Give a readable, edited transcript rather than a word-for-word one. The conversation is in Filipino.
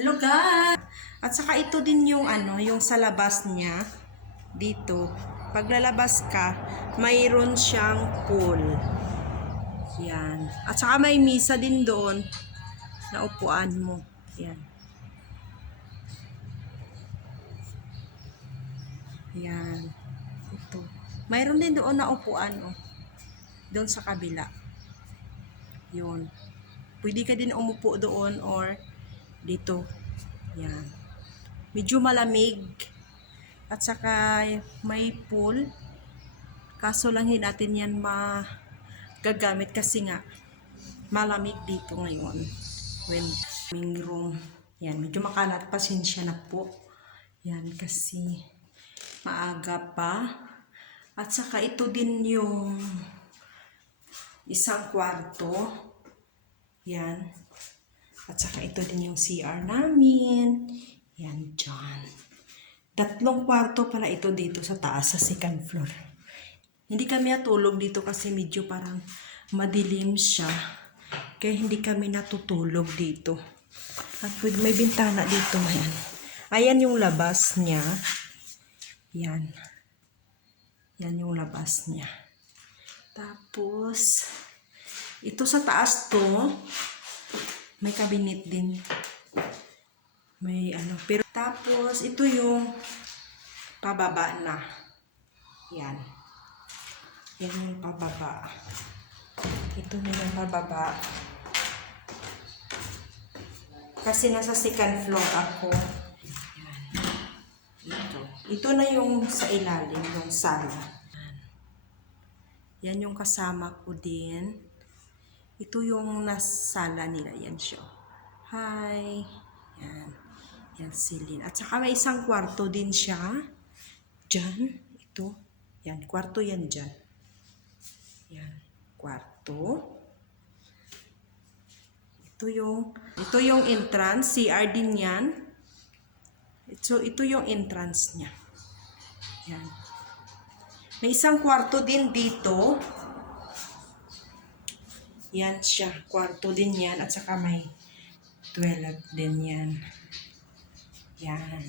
Hello guys! At saka ito din yung yung sa labas niya dito. Pag lalabas ka, mayroon siyang pool. Yan. At saka may misa din doon na upuan mo. Yan. Yan. Ito. Mayroon din doon na upuan, oh. Doon sa kabila. Yun. Pwede ka din umupo doon or dito. Yan. Medyo malamig. At saka may pool. Kaso lang hindi natin yan magagamit kasi nga malamig dito ngayon. When room. Yan. Medyo makalat. Pasensya na po. Yan. Kasi maaga pa. At saka ito din yung isang kwarto. Yan. At saka ito din yung CR namin. Yan dyan. 3 kwarto pala ito dito sa taas, sa second floor. Hindi kami natulog dito kasi medyo parang madilim siya. Kaya hindi kami natutulog dito. At may bintana dito. Ayan. Ayan yung labas niya. Yan. Yan yung labas niya. Tapos, ito sa taas to, may cabinet din. May pero tapos, ito yung pababa na. Yan. Yan yung pababa. Ito na yung pababa. Kasi nasa second floor ako. Yan. Ito. Ito na yung sa ilalim, yung sala. Yan yung kasama ko din. Ito yung nasa sala nila. Yan siya. Hi. Yan. Yan si Lynn. At saka may isang kwarto din siya. Diyan. Ito. Yan. Kwarto yan dyan. Yan. Kwarto. Ito yung entrance. CR din yan. Ito yung entrance niya. Yan. May isang kwarto din dito. Yan siya. Kwarto din yan. At saka may toilet din yan. Yan.